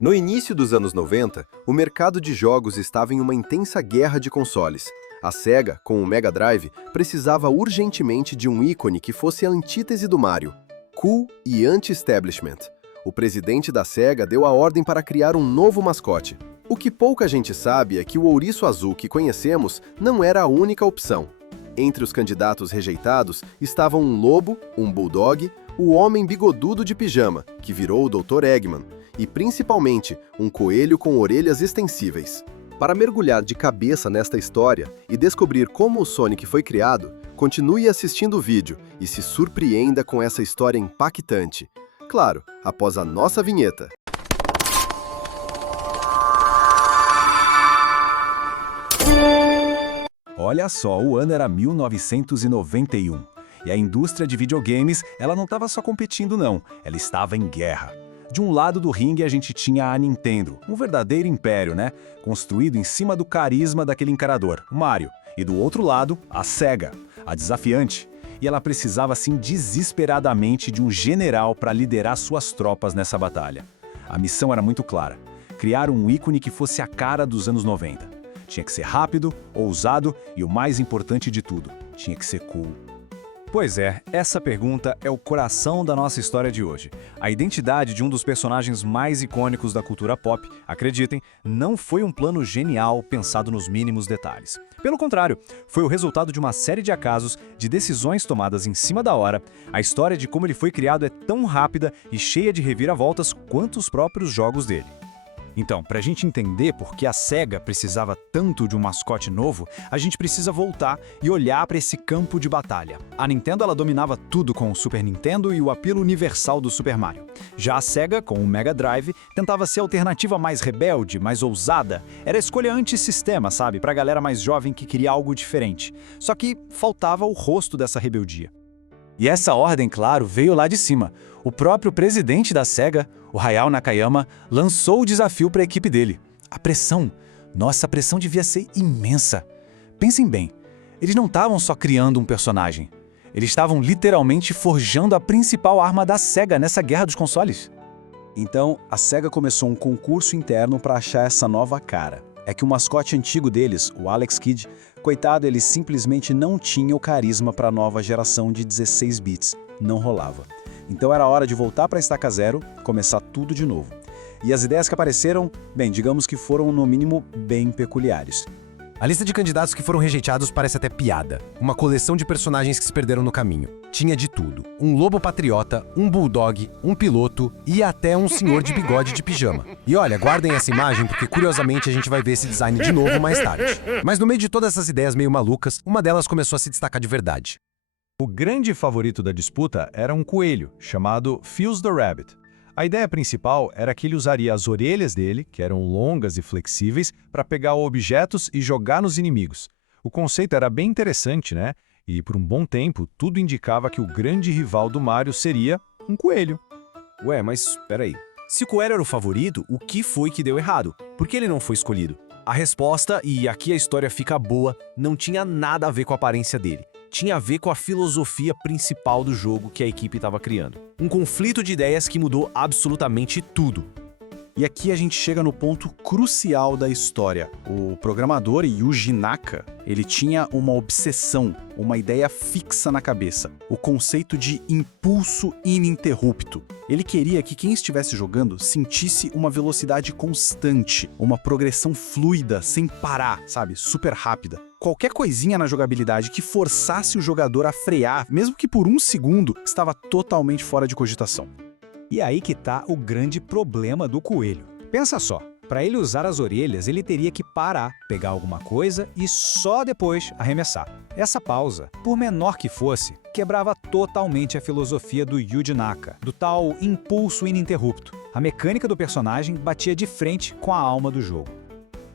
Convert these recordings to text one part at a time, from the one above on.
No início dos anos 90, o mercado de jogos estava em uma intensa guerra de consoles. A Sega, com o Mega Drive, precisava urgentemente de um ícone que fosse a antítese do Mario. Cool e anti-establishment. O presidente da Sega deu a ordem para criar um novo mascote. O que pouca gente sabe é que o ouriço azul que conhecemos não era a única opção. Entre os candidatos rejeitados estavam um lobo, um bulldog, o homem bigodudo de pijama, que virou o Dr. Eggman, e principalmente um coelho com orelhas extensíveis. Para mergulhar de cabeça nesta história e descobrir como o Sonic foi criado, continue assistindo o vídeo e se surpreenda com essa história impactante. Claro, após a nossa vinheta. Olha só, o ano era 1991. E a indústria de videogames, ela não estava só competindo não, ela estava em guerra. De um lado do ringue a gente tinha a Nintendo, um verdadeiro império, né? Construído em cima do carisma daquele encarador, o Mario. E do outro lado, a Sega, a desafiante. E ela precisava, assim, desesperadamente de um general para liderar suas tropas nessa batalha. A missão era muito clara, criar um ícone que fosse a cara dos anos 90. Tinha que ser rápido, ousado e o mais importante de tudo, tinha que ser cool. Pois é, essa pergunta é o coração da nossa história de hoje. A identidade de um dos personagens mais icônicos da cultura pop, acreditem, não foi um plano genial pensado nos mínimos detalhes. Pelo contrário, foi o resultado de uma série de acasos, de decisões tomadas em cima da hora. A história de como ele foi criado é tão rápida e cheia de reviravoltas quanto os próprios jogos dele. Então, para a gente entender por que a Sega precisava tanto de um mascote novo, a gente precisa voltar e olhar para esse campo de batalha. A Nintendo ela dominava tudo com o Super Nintendo e o apelo universal do Super Mario. Já a Sega, com o Mega Drive, tentava ser a alternativa mais rebelde, mais ousada. Era a escolha antissistema, sabe? Para a galera mais jovem que queria algo diferente. Só que faltava o rosto dessa rebeldia. E essa ordem, claro, veio lá de cima. O próprio presidente da Sega, o Hayao Nakayama, lançou o desafio para a equipe dele. A pressão, nossa, a pressão devia ser imensa. Pensem bem, eles não estavam só criando um personagem. Eles estavam literalmente forjando a principal arma da Sega nessa guerra dos consoles. Então, a Sega começou um concurso interno para achar essa nova cara. É que o mascote antigo deles, o Alex Kidd, coitado, ele simplesmente não tinha o carisma para a nova geração de 16 bits. Não rolava. Então era hora de voltar para a estaca zero, começar tudo de novo. E as ideias que apareceram, bem, digamos que foram no mínimo bem peculiares. A lista de candidatos que foram rejeitados parece até piada. Uma coleção de personagens que se perderam no caminho. Tinha de tudo. Um lobo patriota, um bulldog, um piloto e até um senhor de bigode de pijama. E olha, guardem essa imagem porque curiosamente a gente vai ver esse design de novo mais tarde. Mas no meio de todas essas ideias meio malucas, uma delas começou a se destacar de verdade. O grande favorito da disputa era um coelho, chamado Fuse the Rabbit. A ideia principal era que ele usaria as orelhas dele, que eram longas e flexíveis, para pegar objetos e jogar nos inimigos. O conceito era bem interessante, né? E por um bom tempo, tudo indicava que o grande rival do Mario seria um coelho. Ué, mas peraí. Se o coelho era o favorito, o que foi que deu errado? Por que ele não foi escolhido? A resposta, e aqui a história fica boa, não tinha nada a ver com a aparência dele. Tinha a ver com a filosofia principal do jogo que a equipe estava criando. Um conflito de ideias que mudou absolutamente tudo. E aqui a gente chega no ponto crucial da história. O programador Yuji Naka, ele tinha uma obsessão, uma ideia fixa na cabeça. O conceito de impulso ininterrupto. Ele queria que quem estivesse jogando sentisse uma velocidade constante, uma progressão fluida, sem parar, sabe? Super rápida. Qualquer coisinha na jogabilidade que forçasse o jogador a frear, mesmo que por um segundo, estava totalmente fora de cogitação. E aí que tá o grande problema do coelho. Pensa só, para ele usar as orelhas, ele teria que parar, pegar alguma coisa e só depois arremessar. Essa pausa, por menor que fosse, quebrava totalmente a filosofia do Yuji Naka, do tal impulso ininterrupto. A mecânica do personagem batia de frente com a alma do jogo.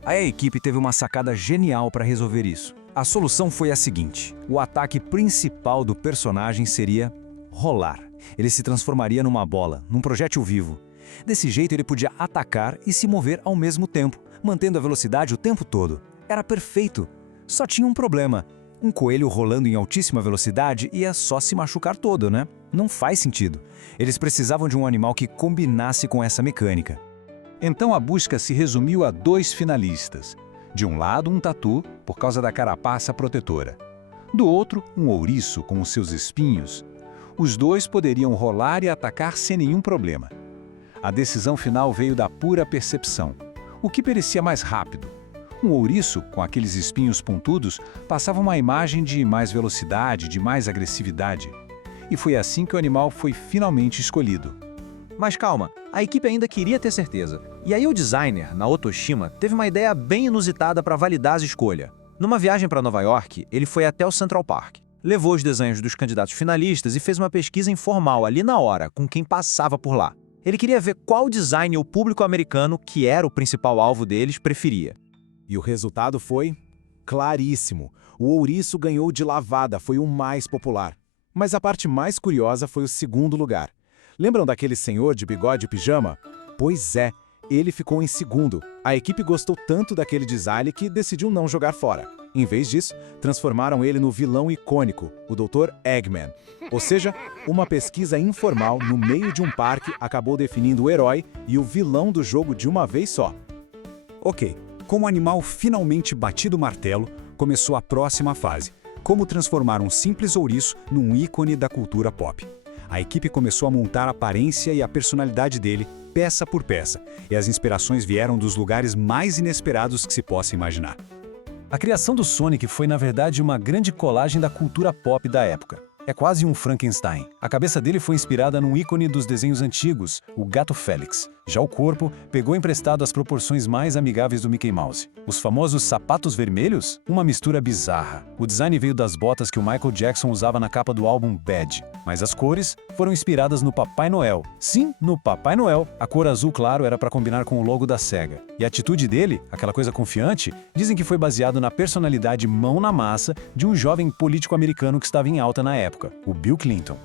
Aí a equipe teve uma sacada genial para resolver isso. A solução foi a seguinte: o ataque principal do personagem seria rolar. Ele se transformaria numa bola, num projétil vivo. Desse jeito ele podia atacar e se mover ao mesmo tempo, mantendo a velocidade o tempo todo. Era perfeito. Só tinha um problema. Um coelho rolando em altíssima velocidade ia só se machucar todo, né? Não faz sentido. Eles precisavam de um animal que combinasse com essa mecânica. Então a busca se resumiu a 2 finalistas. De um lado, um tatu, por causa da carapaça protetora. Do outro, um ouriço com os seus espinhos. Os 2 poderiam rolar e atacar sem nenhum problema. A decisão final veio da pura percepção. O que parecia mais rápido? Um ouriço, com aqueles espinhos pontudos, passava uma imagem de mais velocidade, de mais agressividade. E foi assim que o animal foi finalmente escolhido. Mas calma, a equipe ainda queria ter certeza. E aí o designer, Naoto Shima, teve uma ideia bem inusitada para validar a escolha. Numa viagem para Nova York, ele foi até o Central Park. Levou os desenhos dos candidatos finalistas e fez uma pesquisa informal ali na hora, com quem passava por lá. Ele queria ver qual design o público americano, que era o principal alvo deles, preferia. E o resultado foi claríssimo. O ouriço ganhou de lavada, foi o mais popular. Mas a parte mais curiosa foi o segundo lugar. Lembram daquele senhor de bigode e pijama? Pois é, ele ficou em segundo. A equipe gostou tanto daquele design que decidiu não jogar fora. Em vez disso, transformaram ele no vilão icônico, o Dr. Eggman. Ou seja, uma pesquisa informal no meio de um parque acabou definindo o herói e o vilão do jogo de uma vez só. Ok, com o animal finalmente batido o martelo, começou a próxima fase. Como transformar um simples ouriço num ícone da cultura pop. A equipe começou a montar a aparência e a personalidade dele, peça por peça, e as inspirações vieram dos lugares mais inesperados que se possa imaginar. A criação do Sonic foi, na verdade, uma grande colagem da cultura pop da época. É quase um Frankenstein. A cabeça dele foi inspirada num ícone dos desenhos antigos, o Gato Félix. Já o corpo pegou emprestado as proporções mais amigáveis do Mickey Mouse. Os famosos sapatos vermelhos? Uma mistura bizarra. O design veio das botas que o Michael Jackson usava na capa do álbum Bad. Mas as cores foram inspiradas no Papai Noel. Sim, no Papai Noel. A cor azul claro era para combinar com o logo da Sega. E a atitude dele, aquela coisa confiante, dizem que foi baseado na personalidade mão na massa de um jovem político americano que estava em alta na época, o Bill Clinton.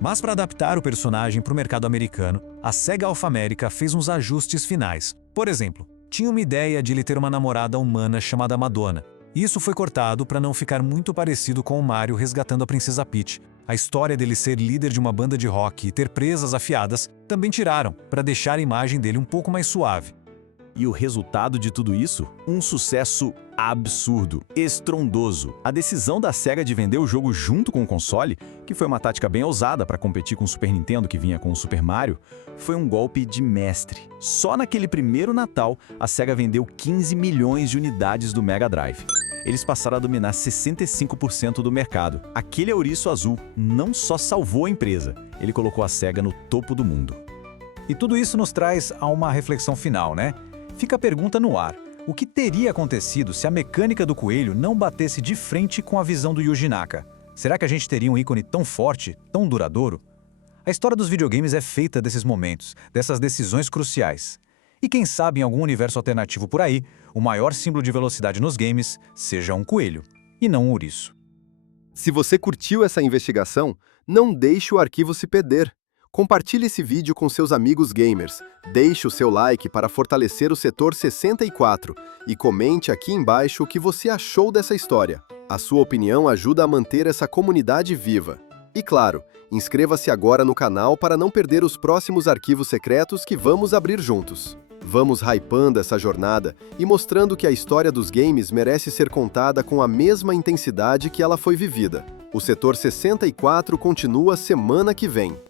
Mas para adaptar o personagem para o mercado americano, a Sega Alpha America fez uns ajustes finais. Por exemplo, tinha uma ideia de ele ter uma namorada humana chamada Madonna. Isso foi cortado para não ficar muito parecido com o Mario resgatando a Princesa Peach. A história dele ser líder de uma banda de rock e ter presas afiadas também tiraram, para deixar a imagem dele um pouco mais suave. E o resultado de tudo isso? Um sucesso absurdo, estrondoso. A decisão da Sega de vender o jogo junto com o console, que foi uma tática bem ousada para competir com o Super Nintendo que vinha com o Super Mario, foi um golpe de mestre. Só naquele primeiro Natal, a Sega vendeu 15 milhões de unidades do Mega Drive. Eles passaram a dominar 65% do mercado. Aquele ouriço azul não só salvou a empresa, ele colocou a Sega no topo do mundo. E tudo isso nos traz a uma reflexão final, né? Fica a pergunta no ar. O que teria acontecido se a mecânica do coelho não batesse de frente com a visão do Yuji Naka? Será que a gente teria um ícone tão forte, tão duradouro? A história dos videogames é feita desses momentos, dessas decisões cruciais. E quem sabe em algum universo alternativo por aí, o maior símbolo de velocidade nos games seja um coelho, e não um ouriço. Se você curtiu essa investigação, não deixe o arquivo se perder. Compartilhe esse vídeo com seus amigos gamers, deixe o seu like para fortalecer o setor 64 e comente aqui embaixo o que você achou dessa história. A sua opinião ajuda a manter essa comunidade viva. E claro, inscreva-se agora no canal para não perder os próximos arquivos secretos que vamos abrir juntos. Vamos hypando essa jornada e mostrando que a história dos games merece ser contada com a mesma intensidade que ela foi vivida. O setor 64 continua semana que vem.